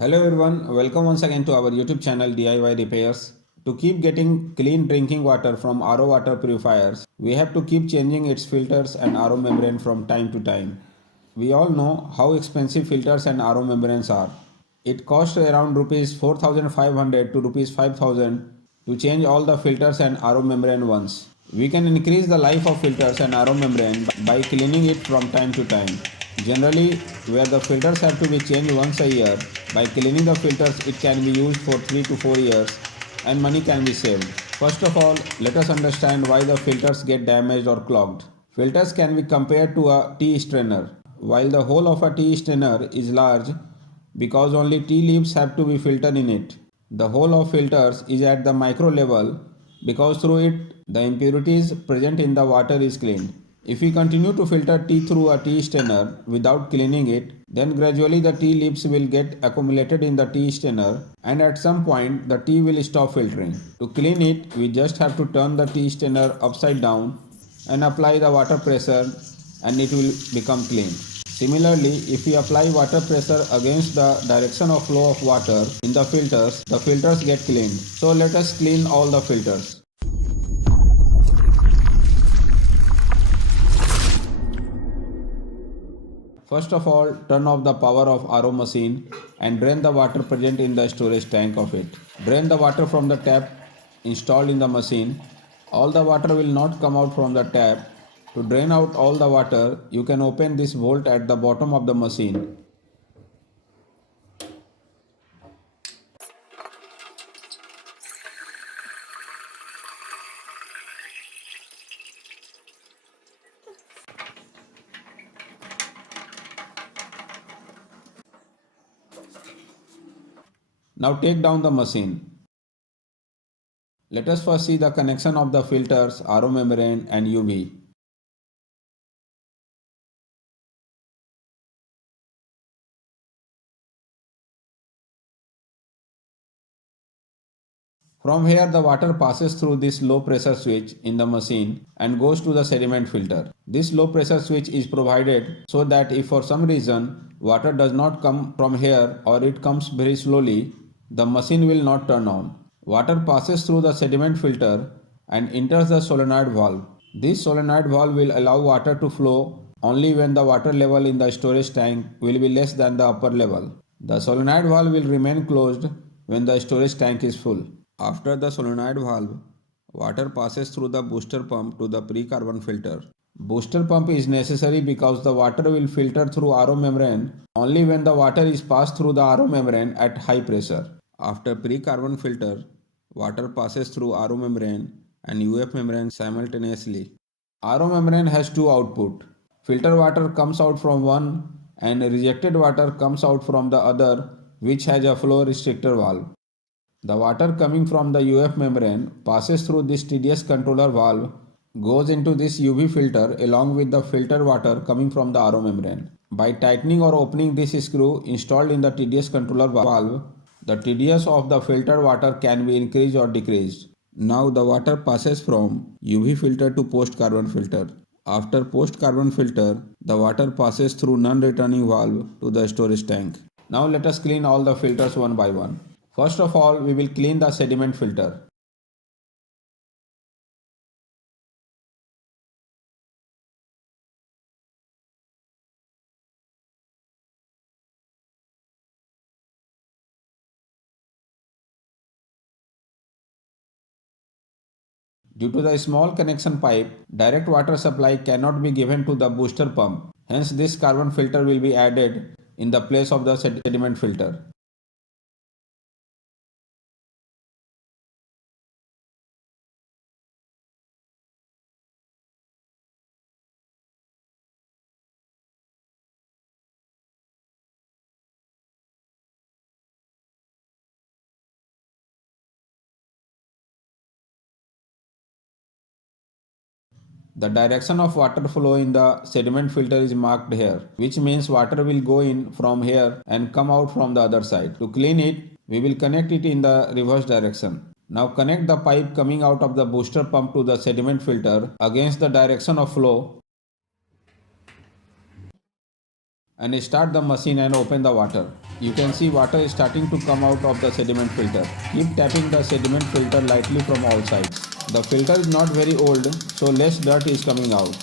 Hello everyone, welcome once again to our YouTube channel DIY Repairs. To keep getting clean drinking water from RO water purifiers, we have to keep changing its filters and RO membrane from time to time. We all know how expensive filters and RO membranes are. It costs around rupees 4500 to rupees 5000 to change all the filters and RO membrane once. We can increase the life of filters and RO membrane by cleaning it from time to time. Generally, where the filters have to be changed once a year, by cleaning the filters it can be used for 3 to 4 years and money can be saved. First of all, let us understand why the filters get damaged or clogged. Filters can be compared to a tea strainer. While the hole of a tea strainer is large because only tea leaves have to be filtered in it, the hole of filters is at the micro level because through it the impurities present in the water is cleaned. If we continue to filter tea through a tea strainer without cleaning it, then gradually the tea leaves will get accumulated in the tea strainer and at some point the tea will stop filtering. To clean it, we just have to turn the tea strainer upside down and apply the water pressure and it will become clean. Similarly, if we apply water pressure against the direction of flow of water in the filters get cleaned. So let us clean all the filters. First of all, turn off the power of RO machine and drain the water present in the storage tank of it. Drain the water from the tap installed in the machine. All the water will not come out from the tap. To drain out all the water, you can open this bolt at the bottom of the machine. Now take down the machine. Let us first see the connection of the filters, RO membrane and UV. From here the water passes through this low pressure switch in the machine and goes to the sediment filter. This low pressure switch is provided so that if for some reason water does not come from here or it comes very slowly, the machine will not turn on. Water passes through the sediment filter and enters the solenoid valve. This solenoid valve will allow water to flow only when the water level in the storage tank will be less than the upper level. The solenoid valve will remain closed when the storage tank is full. After the solenoid valve, water passes through the booster pump to the pre-carbon filter. Booster pump is necessary because the water will filter through RO membrane only when the water is passed through the RO membrane at high pressure. After pre-carbon filter, water passes through RO membrane and UF membrane simultaneously. RO membrane has two output. Filter water comes out from one and rejected water comes out from the other, which has a flow restrictor valve. The water coming from the UF membrane passes through this TDS controller valve, goes into this UV filter along with the filter water coming from the RO membrane. By tightening or opening this screw installed in the TDS controller valve, the TDS of the filtered water can be increased or decreased. Now the water passes from UV filter to post-carbon filter. After post-carbon filter, the water passes through non-returning valve to the storage tank. Now let us clean all the filters one by one. First of all, we will clean the sediment filter. Due to the small connection pipe, direct water supply cannot be given to the booster pump. Hence, this carbon filter will be added in the place of the sediment filter. The direction of water flow in the sediment filter is marked here, which means water will go in from here and come out from the other side. To clean it, we will connect it in the reverse direction. Now connect the pipe coming out of the booster pump to the sediment filter against the direction of flow. and start the machine and open the water. You can see water is starting to come out of the sediment filter. Keep tapping the sediment filter lightly from all sides. The filter is not very old, so less dirt is coming out.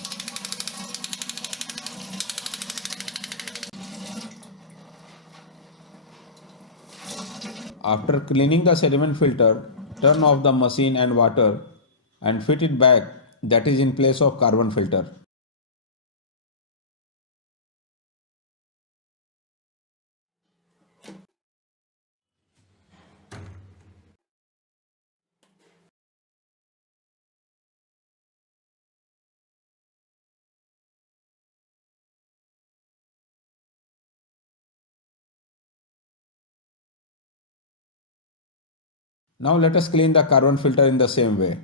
After cleaning the sediment filter, turn off the machine and water and fit it back, that is in place of carbon filter. Now let us clean the carbon filter in the same way.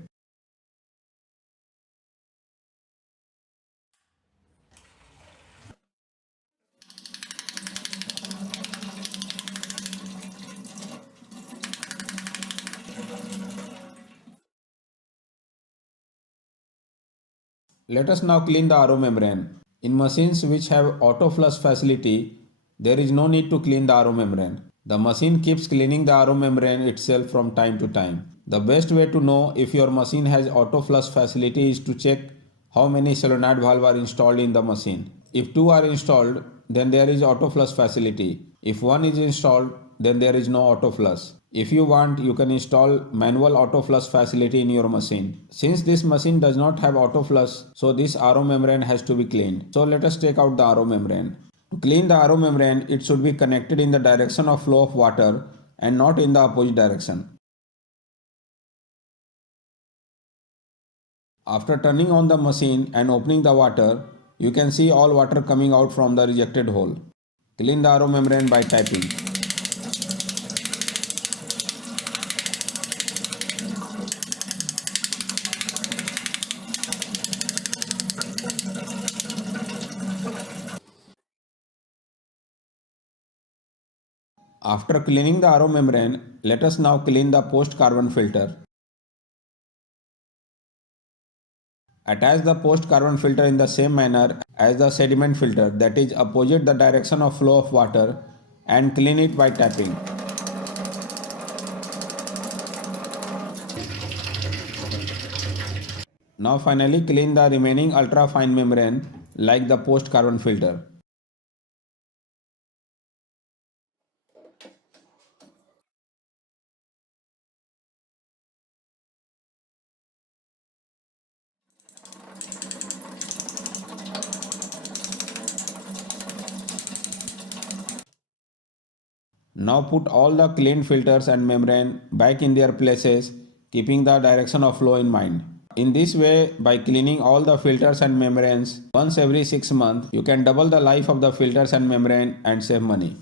Let us now clean the RO membrane. In machines which have auto flush facility, there is no need to clean the RO membrane. The machine keeps cleaning the RO membrane itself from time to time. The best way to know if your machine has auto flush facility is to check how many solenoid valves are installed in the machine. If two are installed, then there is auto flush facility. If one is installed, then there is no auto flush. If you want, you can install manual auto flush facility in your machine. Since this machine does not have auto flush, so this RO membrane has to be cleaned. So let us take out the RO membrane. To clean the RO membrane, it should be connected in the direction of flow of water and not in the opposite direction. After turning on the machine and opening the water, you can see all water coming out from the rejected hole. Clean the RO membrane by tapping. After cleaning the RO membrane, let us now clean the post-carbon filter. Attach the post-carbon filter in the same manner as the sediment filter, that is opposite the direction of flow of water, and clean it by tapping. Now finally clean the remaining ultra-fine membrane like the post-carbon filter. Now put all the cleaned filters and membrane back in their places, keeping the direction of flow in mind. In this way, by cleaning all the filters and membranes once every 6 months, you can double the life of the filters and membrane and save money.